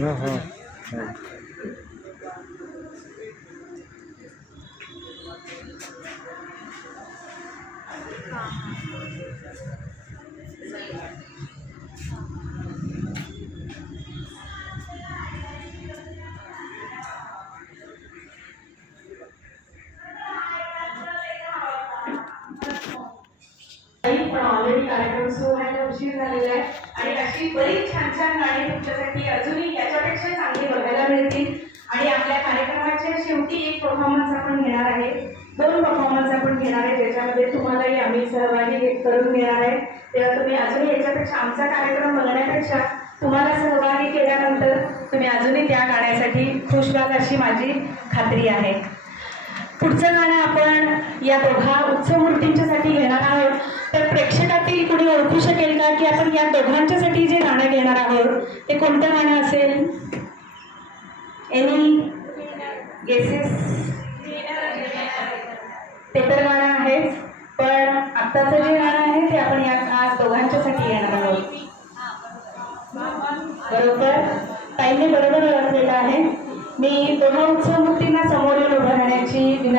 हाँ हाँ पण ऑलरेडी कार्यक्रम सुरू व्हायला उशीर झालेला आहे आणि अशी बरीच छान छान गाणी तुमच्यासाठी अजूनही याच्यापेक्षा चांगली बघायला मिळतील. आणि आपल्या कार्यक्रमाच्या शेवटी एक परफॉर्मन्स आपण घेणार आहे, 2 परफॉर्मन्स आपण घेणार आहे, ज्याच्यामध्ये तुम्हालाही आम्ही सहभागी करून घेणार आहे. तेव्हा तुम्ही अजूनही याच्यापेक्षा आमचा कार्यक्रम बघण्यापेक्षा तुम्हाला सहभागी केल्यानंतर तुम्ही अजूनही त्या गाण्यासाठी खुश व्हाल अशी माझी खात्री आहे. पुढचं गाणं आपण या दोघा उत्सवमूर्तींच्यासाठी घेणार आहोत. तर प्रेक्षकातील कुणी ओळखू शकेल का की आपण या दोघांच्यासाठी जे गाणं घेणार आहोत ते कोणतं गाणं असेल? Any guesses? ते तर गाणं आहेच, पण आत्ताचं जे गाणं आहे ते आपण या आज दोघांच्यासाठी घेणार आहोत. बरोबर, ताईने बरोबर ओळखलेलं आहे. मी दोघा उत्सवमूर्तींना समोर येऊन उभं राहण्याची विनंती